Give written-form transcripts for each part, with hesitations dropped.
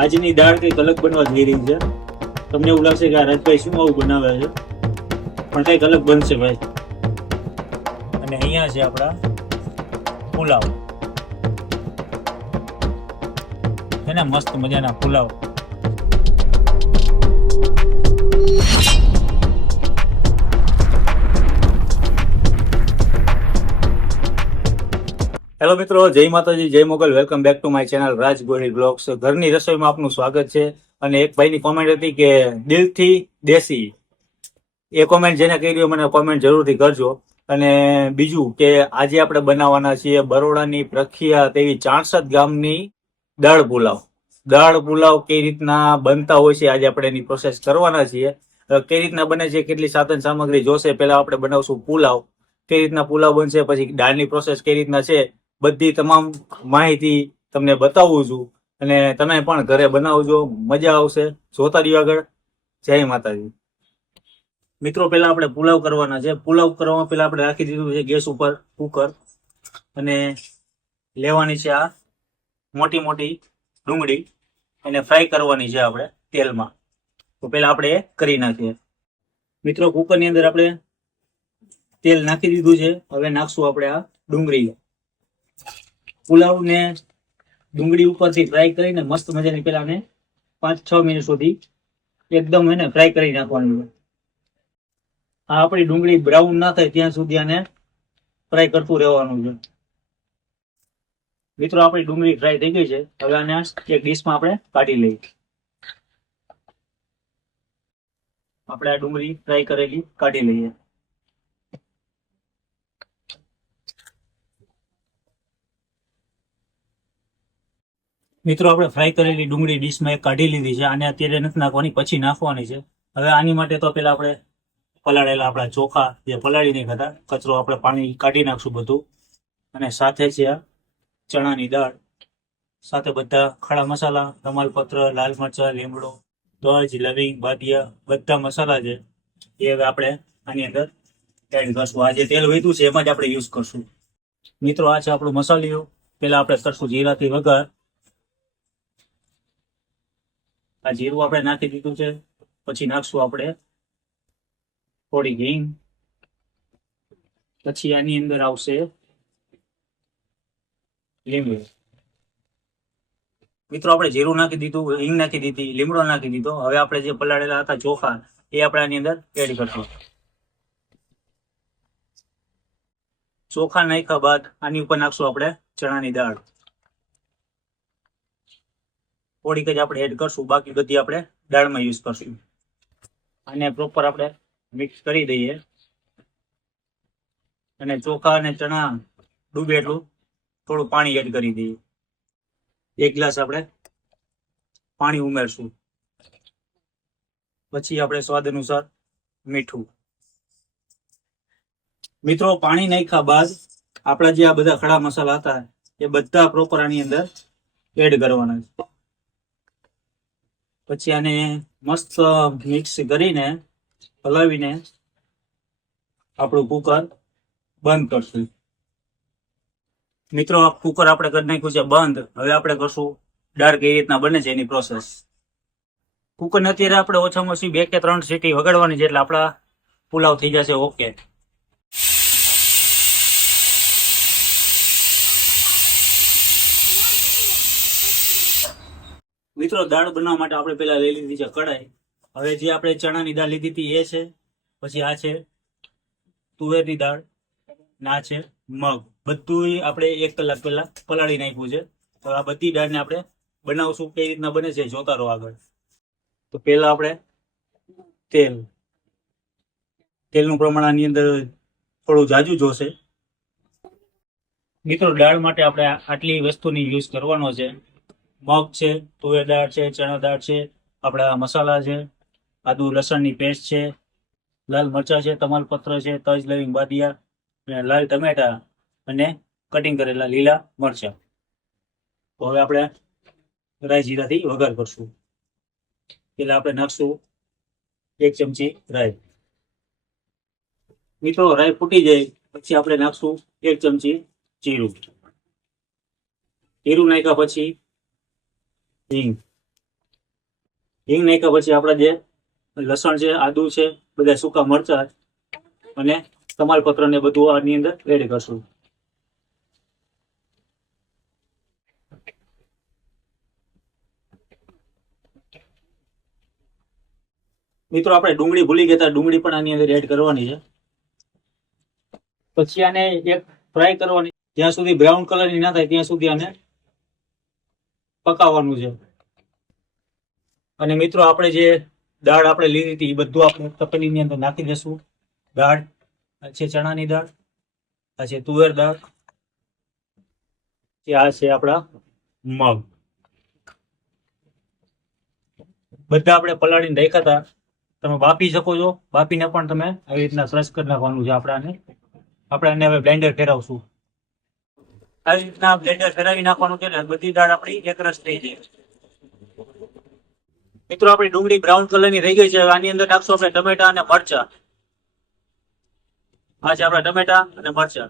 આજની દાળ કંઈક અલગ બનવા જઈ રહી છે. તમને એવું લાગશે કે આ રાજભાઈ શું આવું બનાવે છે, પણ કંઈક અલગ બનશે ભાઈ. અને અહીંયા છે આપણા પુલાવ, છે ને મસ્ત મજાના પુલાવ. હેલો મિત્રો, જય માતાજી, જય Mogal. Welcome back to my channel Raj Gohil blogs. ઘરની રસોઈમાં આપનું સ્વાગત છે. અને એક ભાઈની કોમેન્ટ હતી કે દિલથી દેશી. એ કોમેન્ટ જેને કરી મને કોમેન્ટ જરૂરથી કરજો. અને બીજું કે આજે આપણે બનાવવાના છીએ બરોડાની પ્રખ્યાત એવી ચાણસદ ગામની દાળ પુલાવ. દાળ પુલાવ કઈ રીતના બનતા હોય છે આજે આપણે એની પ્રોસેસ કરવાના છીએ. કઈ રીતના બને છે, કેટલી સાધન સામગ્રી જોશે, પેલા આપણે બનાવશું પુલાવ. કઈ રીતના પુલાવ બનશે, પછી દાળની પ્રોસેસ કઈ રીતના છે, બધી તમામ માહિતી તમને બતાવું છું. અને તમે પણ ઘરે બનાવજો, મજા આવશે. જોતા રહ્યો આગળ. જય માતાજી. મિત્રો, પેલા આપણે પુલાવ કરવાના છે. પુલાવ કરવામાં પેલા આપણે રાખી દીધું છે ગેસ ઉપર કુકર. અને લેવાની છે આ મોટી મોટી ડુંગળી અને ફ્રાય કરવાની છે આપણે તેલમાં. તો પેલા આપણે એ કરી નાખીએ. મિત્રો, કુકરની અંદર આપણે તેલ નાખી દીધું છે. હવે નાખશું આપણે આ ડુંગળી. પુલાવ ને ડુંગળી ઉપરથી ફ્રાય કરીને મસ્ત મજાની પેલા ને 5-6 મિનિટ સુધી એકદમ એને ફ્રાય કરી નાખવાનું. આ આપણી ડુંગળી બ્રાઉન ના થાય ત્યાં સુધી આને ફ્રાય કરતું રહેવાનું છે. મિત્રો, આપણી ડુંગળી ફ્રાય થઈ ગઈ છે. હવે આને એક ડીશમાં આપણે કાઢી લઈએ. આપણે આ ડુંગળી ફ્રાય કરેલી કાઢી લઈએ. મિત્રો, આપણે ફ્રાય કરેલી ડુંગળી ડીશમાં એક કાઢી લીધી છે. આને અત્યારે નથી નાખવાની, પછી નાખવાની છે. હવે આની માટે તો પેલા આપણે પલાળેલા આપણા ચોખા જે પલાળી નહીં ખાતા, કચરો આપણે પાણી કાઢી નાખશું બધું. અને સાથે છે આ ચણાની દાળ, સાથે બધા ખડા મસાલા, તમાલપત્ર, લાલ મરચા, લીમડો, તજ, લવિંગ, બાદિયા, બધા મસાલા છે એ હવે આપણે આની અંદર એડ કરશું. આ જે તેલ વધ્યું છે એમાં જ આપણે યુઝ કરશું. મિત્રો, આ છે આપણું મસાલિયું. પેલા આપણે કરશું જીરાથી વઘાર. આ જીરું આપણે નાખી દીધું છે. પછી નાખશું આપણે થોડી હિંગ. પછી આની અંદર આવશે લીંબુ. મિત્રો, આપણે જીરું નાખી દીધું, હિંગ નાખી દીધી, લીમડો નાખી દીધો. હવે આપણે જે પલાળેલા હતા ચોખા એ આપણે આની અંદર એડ કરશું. ચોખા નાખ્યા બાદ આની ઉપર નાખશું આપણે ચણાની દાળ. થોડીક જ આપણે એડ કરશું, બાકી બધી આપણે દાળમાં યુઝ કરશું. આને પ્રોપર આપણે મિક્સ કરી દઈએ. અને ચોખા અને ચણા ડૂબે એટલું થોડું પાણી એડ કરી દઈએ. 1 ગ્લાસ આપણે પાણી ઉમેરશું. પછી આપણે સ્વાદ અનુસાર મીઠું. મિત્રો, પાણી નાખ્યા બાદ આપણા જે આ બધા ખડા મસાલા હતા એ બધા પ્રોપર આની અંદર એડ કરવાના છે. પછી આને મસ્ત મિક્સ કરીને હલાવીને આપણું કુકર બંધ કરશું. મિત્રો, આ કુકર આપણે કરી નાખ્યું છે બંધ. હવે આપણે કરશું દાળ કઈ રીતના બને છે એની પ્રોસેસ. કુકરને અત્યારે આપણે ઓછામાં ઓછી 2 કે 3 સીટી વગાડવાની છે એટલે આપણા પુલાવ થઈ જશે ઓકે. મિત્રો, દાળ બનાવવા માટે આપણે પેલા લઈ લીધી છે કઢાઈ. હવે જે આપણે ચણાની દાળ લીધી હતી એ છે. પછી આ છે તુવેરની દાળ, ના છે મગ. બધું આપણે 1 કલાક પહેલા પલાળી નાખ્યું છે. તો આ બધી દાળને આપણે બનાવશું. કઈ રીતના બને છે જોતા રહો આગળ. તો પેલા આપણે તેલનું પ્રમાણ આની અંદર થોડું જાજુ જોશે. મિત્રો, દાળ માટે આપણે આટલી વસ્તુની યુઝ કરવાનો છે. મગ છે, તુવેર દાળ છે, ચણા દાળ છે, આપણા મસાલા છે, આદુ લસણની પેસ્ટ છે, લાલ મરચા છે, તમાલપત્ર છે, તજ, લવિંગ, બાદિયા, લાલ ટમેટા અને કટિંગ કરેલા લીલા મરચા. તો હવે આપણે રાઈ જીરાથી વઘાર કરશું. પેલા આપણે નાખશું 1 ચમચી રાઈ. મિત્રો, રાઈ ફૂટી જાય પછી આપણે નાખશું 1 ચમચી જીરું. જીરું નાખ્યા પછી હિંગ, હિંગ નાખ્યા પછી આપણે જે લસણ છે, આદુ છે, બધા સૂકા મરચા અને તમાલપત્ર ને બધું આની અંદર એડ કરશું. મિત્રો આપણે ડુંગળી ભૂલી ગયા હતા, ડુંગળી પણ આની અંદર એડ કરવાની છે. પછી આને એક ફ્રાય કરવાની, જ્યાં સુધી બ્રાઉન કલરની ના થાય ત્યાં સુધી આને પકાવવાનું છે. અને મિત્રો આપણે જે દાળ આપણે લીધી હતી એ બધું આપણે તપેલીની અંદર નાખી દેશું. દાળ આ છે ચણાની દાળ, આ છે તુવેર દાળ, આ છે આપણા મગ. બધા આપણે પલાળીને રાખ્યા હતા. તમે બાફી શકો છો, બાફીને પણ તમે આવી રીતના ક્રશ કરી નાખવાનું છે. આપણે આને હવે બ્લેન્ડર ફેરવશું. આવી રીતના બ્લેન્ડર ફેરવી નાખવાનું છે ને બધી દાળ આપણી એકરસ થઈ જાય. મિત્રો આપણી ડુંગળી બ્રાઉન કલરની થઈ ગઈ છે. આની અંદર નાખશું આપણે ટમેટા અને મરચા. આ છે આપણા ટમેટા અને મરચા.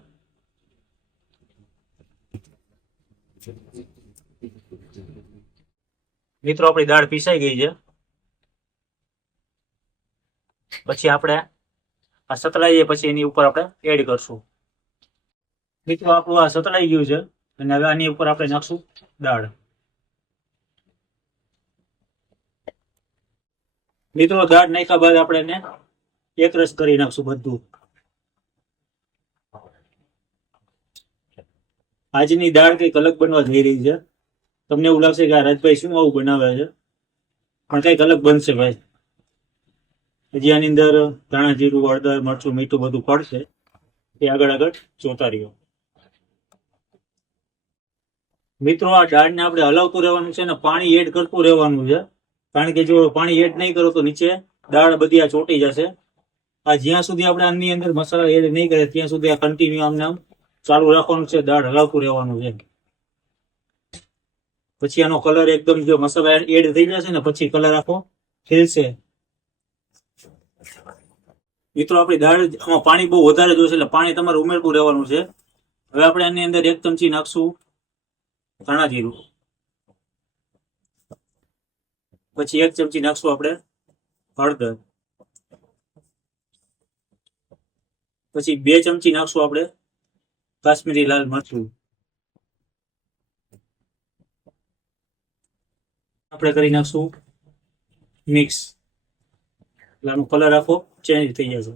મિત્રો આપણી દાળ પીસાઈ ગઈ છે. પછી આપણે આ સતળાઈએ પછી એની ઉપર આપણે એડ કરશું. મિત્રો આપણું આ સતળાઈ ગયું છે અને હવે આની ઉપર આપણે નાખશું દાળ. મિત્રો દાળ નાખ્યા બાદ આપણે એને એકરસ કરી નાખશું બધું. આજની દાળ કંઈક અલગ બનવા જઈ રહી છે. તમને એવું લાગશે કે આ રાજભાઈ શું આવું બનાવે છે, પણ કંઈક અલગ બનશે ભાઈ. હજી આની અંદર ધાણા જીરું, હળદર, મરચું, મીઠું બધું પડશે. એ આગળ જોતા રહ્યો. મિત્રો આ દાળને આપણે હલાવતું રહેવાનું છે ને પાણી એડ કરતું રહેવાનું છે. કારણ કે જો પાણી એડ નહીં કરો તો નીચે દાળ બધી આ ચોટી જશે. આ જ્યાં સુધી આપણે આની અંદર મસાલા એડ નહીં કરે ત્યાં સુધી આ કન્ટિન્યુ આમને આમ ચાલુ રાખવાનું છે. દાળ હલાવતું રહેવાનું છે. પછી આનો કલર એકદમ જો મસાલા એડ થઈ જશે ને પછી કલર આખો ખીલશે. મિત્રો આપણી દાળ આમાં પાણી બહુ વધારે જોશે એટલે પાણી તમારે ઉમેરતું રહેવાનું છે. હવે આપણે આની અંદર 1 ચમચી નાખશું ધાણા જીરું. પછી 1 ચમચી નાખશું આપણે હળદર. પછી 2 ચમચી નાખશું આપણે કાશ્મીરી લાલ મરચું. આપણે કરી નાખશું મિક્સ. એટલે આનો કલર આખો ચેન્જ થઈ જશે.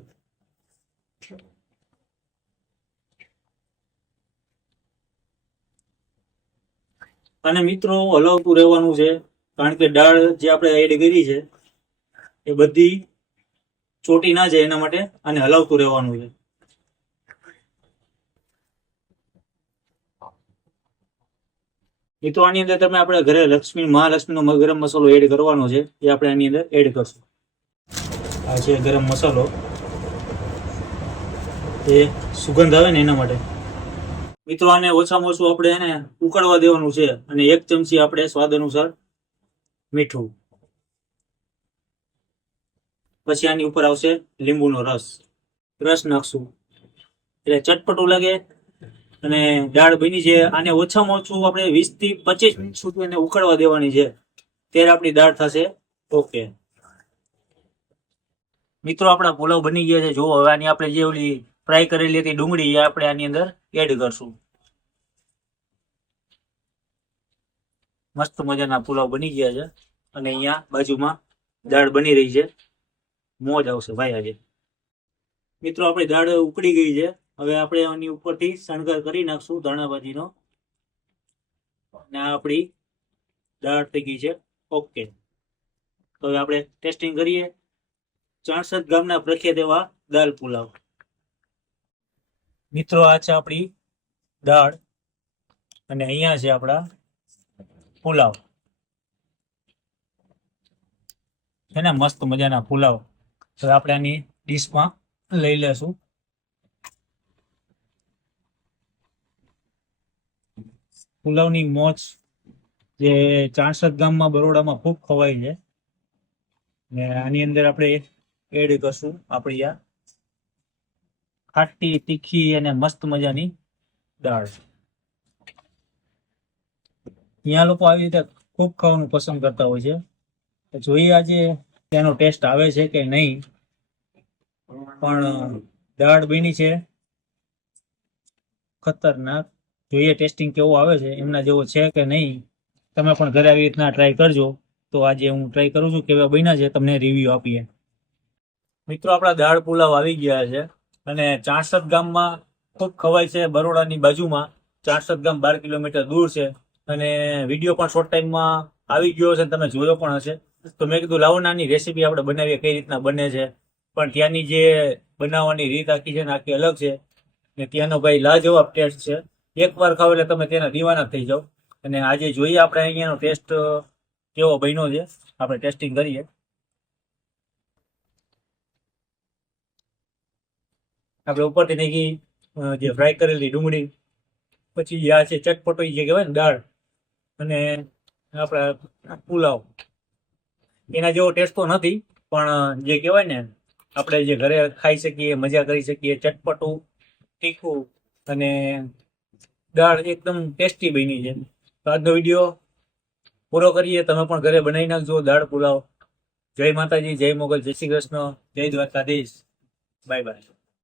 અને મિત્રો હલાવતું રહેવાનું છે. કારણ કે દાળ જે આપણે એડ કરી છે એ બધી ચોટી ના જાય એના માટે આને હલાવતું રહેવાનું છે. મિત્રો આની અંદર તમે આપણે ઘરે મહાલક્ષ્મીનો ગરમ મસાલો એડ કરવાનો છે. એ આપણે આની અંદર એડ કરશું. આ છે ગરમ મસાલો, એ સુગંધ આવે ને એના માટે. મિત્રો આને ઓછામાં ઓછું આપણે એને ઉકળવા દેવાનું છે. અને 1 ચમચી આપણે સ્વાદ અનુસાર મીઠું. પછી આની ઉપર આવશે લીંબુનો રસ નાખશું એટલે ચટપટું લાગે અને દાળ બની છે. આને ઓછામાં ઓછું આપણે 20 થી 25 મિનિટ સુધી એને ઉકળવા દેવાની છે. ત્યારે આપણી દાળ થશે ઓકે. મિત્રો આપણા પુલાવ બની ગયા છે. જો હવે આની આપણે જે ઓલી ફ્રાય કરેલી હતી ડુંગળી એ આપણે આની અંદર એડ કરશું. મસ્ત મજાના પુલાવ બની ગયા છે. અને અહીંયા બાજુમાં દાળ બની રહી છે. મોજ આવશે ભાઈ આજે. મિત્રો આપણી દાળ ઉકળી ગઈ છે. હવે આપણે આની ઉપરથી શણગાર કરી નાખશું ધાણાભાજીનો. અને આપણી દાળ થઈ ગઈ છે ઓકે. તો હવે આપણે ટેસ્ટિંગ કરીએ. ચાણસદ ગામના પ્રખ્યાત એવા દાળ પુલાવ. મિત્રો આ છે આપણી દાળ અને અહીંયા છે આપણા પુલાવ. છે ને મસ્ત મજાના પુલાવ. હવે આપણે આની ડીશમાં લઈ લેશું. પુલાવની મોજ જે ચાણસદ ગામમાં બરોડામાં ખૂબ ખવાય છે. ને આની અંદર આપણે એડ કરશું આપણી આ ખાટી તીખી અને મસ્ત મજાની દાળ. અહીંયા લોકો આવી રીતે ખૂબ ખાવાનું પસંદ કરતા હોય છે. તો જોઈએ આજે તેનો ટેસ્ટ આવે છે કે નહીં, પણ દાળ બની છે ખતરનાક. જોઈએ ટેસ્ટિંગ કેવો આવે છે, એમના જેવો છે કે નહીં. તમે પણ ઘરે આવી રીતના ટ્રાય કરજો. તો આજે હું ટ્રાય કરું છું કેવા બન્યા છે, તમને રિવ્યુ આપીએ. મિત્રો આપણા દાળ પુલાવ આવી ગયા છે અને 64 ગામમાં ખૂબ ખવાય છે. બરોડાની બાજુમાં 64 ગામ 12 કિલોમીટર દૂર છે અને વિડીયો પણ શોર્ટ ટાઈમમાં આવી ગયો છે, તમે જોયો પણ હશે. તો મેં કીધું લાવો નાની રેસીપી આપણે બનાવીએ, કઈ રીતના બને છે. પણ ત્યાંની જે બનાવવાની રીત આખી છે ને આખી અલગ છે ને ત્યાંનો ભાઈ લાજવાબ ટેસ્ટ છે. એકવાર ખાવ એટલે તમે તેના દીવાના થઈ જાઓ. અને આજે જોઈએ આપણે અહીંયાનો ટેસ્ટ કેવો બન્યો છે, આપણે ટેસ્ટિંગ કરીએ. આપણે ઉપરથી નાખી જે ફ્રાય કરેલી ડુંગળી, પછી આ છે ચટપટો જે કહેવાય ને દાળ, અને આપણા પુલાવ. એના જેવો ટેસ્ટ તો નથી, પણ જે કહેવાય ને આપણે જે ઘરે ખાઈ શકીએ, મજા કરી શકીએ, ચટપટું, તીખું અને દાળ એકદમ ટેસ્ટી બની છે. તો આજનો વિડીયો પૂરો કરીએ. તમે પણ ઘરે બનાવી નાખજો દાળ પુલાવ. જય માતાજી, જય મોગલ, જય શ્રી કૃષ્ણ, જય દ્વારકાધીશ. Bye bye.